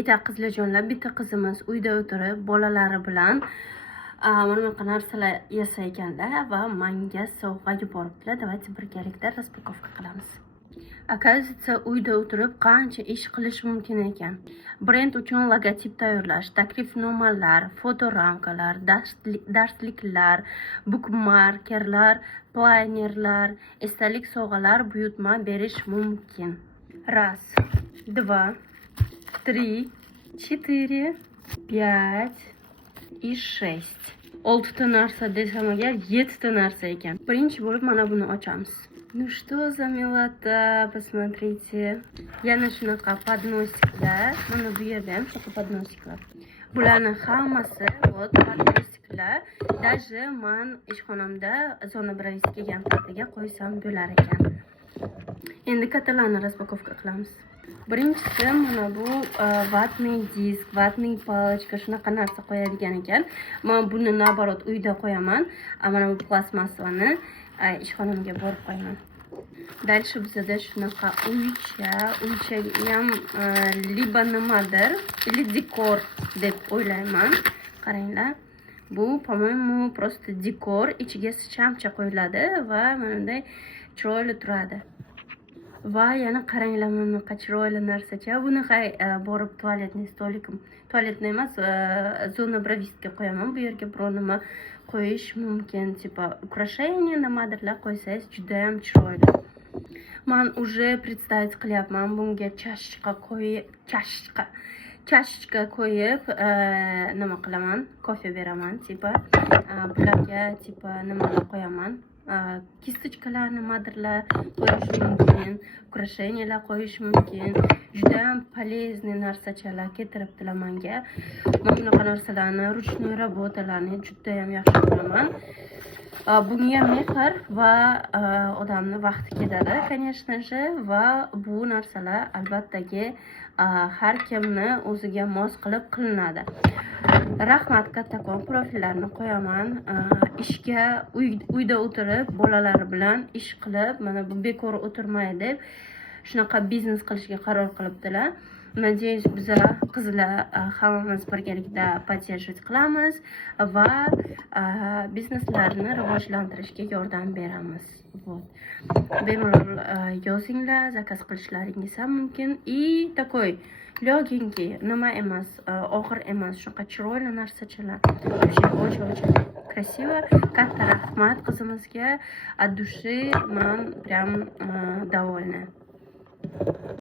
Ita qizlarjonlar, bitta qizimiz uyda o'tirib bolalari bilan mana bunaqa narsalar yasayganda va menga sovg'a yuboribdilar. Давайте birgalikda распаковка qilamiz. Оказывается, uyda o'tirib qancha ish qilish mumkin ekan. Brend uchun logotip tayyorlash, taklifnomalar, fotoramkalar, darsliklar, bookmarkerlar, planerlar, esdalik sovg'alar, buyurtma berish mumkin. Раз, два, три, четыре, пять и шесть. 6 narsa desam agar 7 narsa ekan. Birinchi bo'lib mana buni ochamiz. Ну что за милота, посмотрите. Yana shunaqa podnosiklar. Mana bu yerda ham shunaqa podnosiklar. Bularning hammasi вот podnosiklar. Даже men ishxonamda zona bravisi kelgan paytiga qo'ysam bo'lar ekan. Endi kattalarni распаковка qilamiz. Birinchisi mana bu vatniy disk, vatniy palochka shunaqa narsa qo'yadigan ekan. Men buni naborot uyda qo'yaman. Mana bu plastmassani ishxonamga borib qo'yaman. Dальше bizda shunaqa uycha ham liba nimadir, или dekor deb o'ylayman. Qaranglar. Bu, по-моему, просто dekor, ichiga shamcha qo'yiladi va mana bunday chiroyli turadi. Va yana qaranglar, mana bu chiroyli narsacha. Buni borib tualetni emas, zona bravistga qo'yaman. Bu yerga biror nima qo'yish mumkin, tipa украшение nimadirlar qo'ysangiz juda ham chiroyli. Men уже представить qilyapman, bunga chashka qo'yib nima qilaman, kofe beraman, tipa bularga tipa nimalar qo'yaman. Kistочкаlar nimadirlar qo'yish mumkin, украшениялар qo'yish mumkin. Juda ham полезный narsachalar keltiribdilar menga. Men bunaqa narsalarni, ruchnoy работаlarni juda ham yaxshi ko'raman. Bunga mehr va odamni vaqti ketadi, конечно же, va bu narsalar albattagi har kimni o'ziga mos qilib qilinadi. Rahmat, kattakon profillarni qo'yaman. Ishga uyda o'tirib bolalari bilan ish qilib, mana bu bekor o'tirmaydi deb shunaqa biznes qilishga qaror qilibdilar. Надеюсь, biz qizlar hammamiz birgalikda поддерживать qilamiz va bizneslarni rivojlantirishga yordam beramiz. Вот. Bemalol yozinglar, zakaz qilishlaringiz ham mumkin. И такой легенький, nima emas, og'ir emas, shunaqa chiroyli narsachalar. Очень красиво. Katta rahmat qizimizga. От души men прям довольна.